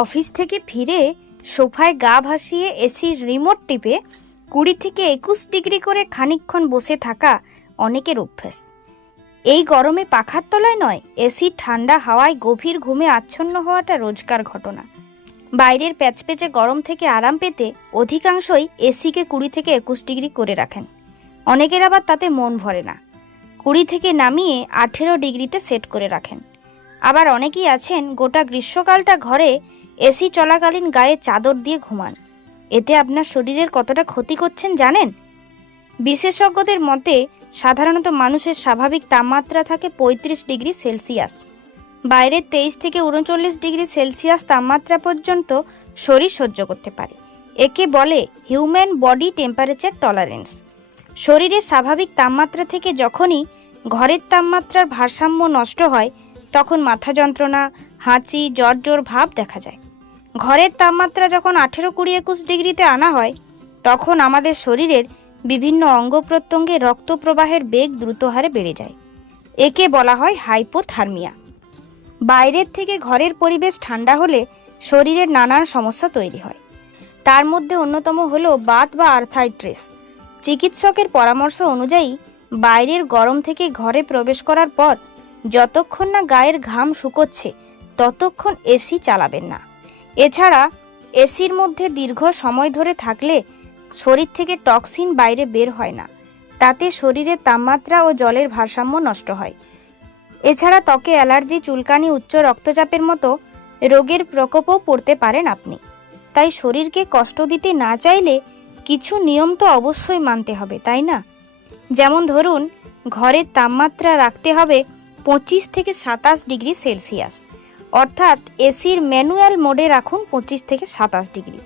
Office থেকে ফিরে সোফায় গা ভাসিয়ে এসির রিমোট টিপে 20 থেকে 21 ডিগ্রি করে খানিকক্ষণ বসে থাকা অনেকের অভ্যাস। এই গরমে পাখার তলায় নয়, এসির ঠান্ডা হাওয়ায় গভীর ঘুমে আচ্ছন্ন হওয়াটা রোজকার ঘটনা। বাইরের প্যাচপ্যাচে গরম থেকে আরাম পেতে অধিকাংশই এসিকে 20 থেকে 21 ডিগ্রি করে রাখেন। অনেকের আবার তাতে মন ভরে না, 20 থেকে নামিয়ে 18 ডিগ্রিতে সেট করে রাখেন। আবার অনেকেই আছেন গোটা গ্রীষ্মকালটা ঘরে এসি চলাকালীন গায়ে চাদর দিয়ে ঘুমান। এতে আপনার শরীরের কতটা ক্ষতি করছেন জানেন? বিশেষজ্ঞদের মতে সাধারণত মানুষের স্বাভাবিক তাপমাত্রা থাকে 35 ডিগ্রি সেলসিয়াস। বাইরের 23 থেকে 39 ডিগ্রি সেলসিয়াস তাপমাত্রা পর্যন্ত শরীর সহ্য করতে পারে। একে বলে হিউম্যান বডি টেম্পারেচার টলারেন্স। শরীরের স্বাভাবিক তাপমাত্রা থেকে যখনই ঘরের তাপমাত্রার ভারসাম্য নষ্ট হয়, তখন মাথা যন্ত্রণা, হাঁচি, জ্বর ভাব দেখা যায়। ঘরের তাপমাত্রা যখন 18, 20, 21 ডিগ্রিতে আনা হয়, তখন আমাদের শরীরের বিভিন্ন অঙ্গ প্রত্যঙ্গে রক্ত প্রবাহের বেগ দ্রুত হারে বেড়ে যায়। একে বলা হয় হাইপোথার্মিয়া। বাইরের থেকে ঘরের পরিবেশ ঠান্ডা হলে শরীরের নানান সমস্যা তৈরি হয়। তার মধ্যে অন্যতম হলো বাত বা আর্থ্রাইটিস। চিকিৎসকের পরামর্শ অনুযায়ী বাইরের গরম থেকে ঘরে প্রবেশ করার পর যতক্ষণ না গায়ের ঘাম শুকোচ্ছে ততক্ষণ এসি চালাবেন না। এছাড়া এসির মধ্যে দীর্ঘ সময় ধরে থাকলে শরীর থেকে টক্সিন বাইরে বের হয় না, তাতে শরীরের তাপমাত্রা ও জলের ভারসাম্য নষ্ট হয়। এছাড়া ত্বকে অ্যালার্জি, চুলকানি, উচ্চ রক্তচাপের মতো রোগের প্রকোপও পড়তে পারেন আপনি। তাই শরীরকে কষ্ট দিতে না চাইলে কিছু নিয়ম তো অবশ্যই মানতে হবে, তাই না? যেমন ধরুন, ঘরের তাপমাত্রা রাখতে হবে 25 থেকে 27 ডিগ্রি সেলসিয়াস, অর্থাৎ এসির ম্যানুয়াল মোডে রাখুন 25 থেকে 27 ডিগ্রি।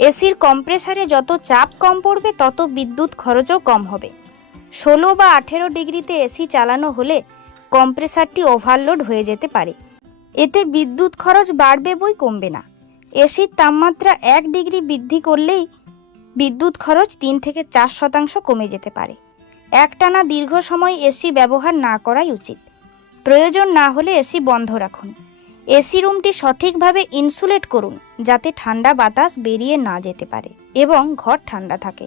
এসির কম্প্রেসারে যত চাপ কম পড়বে তত বিদ্যুৎ খরচও কম হবে। 16 বা 18 ডিগ্রিতে এসি চালানো হলে কম্প্রেসারটি ওভারলোড হয়ে যেতে পারে। এতে বিদ্যুৎ খরচ বাড়বে বই কমবে না। এসির তাপমাত্রা 1 ডিগ্রি বৃদ্ধি করলেই বিদ্যুৎ খরচ 3 থেকে 4% কমে যেতে পারে। একটানা দীর্ঘ সময় এসি ব্যবহার না করাই উচিত। প্রয়োজন না হলে এসি বন্ধ রাখুন। এসি রুমটি সঠিকভাবে ইনসুলেট করুন যাতে ঠান্ডা বাতাস বেরিয়ে না যেতে পারে এবং ঘর ঠান্ডা থাকে।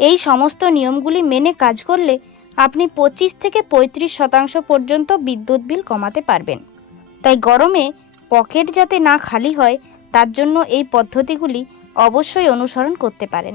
এই সমস্ত নিয়মগুলি মেনে কাজ করলে আপনি 25 থেকে 35% পর্যন্ত বিদ্যুৎ বিল কমাতে পারবেন। তাই গরমে পকেট যাতে না খালি হয় তার জন্য এই পদ্ধতিগুলি অবশ্যই অনুসরণ করতে পারেন।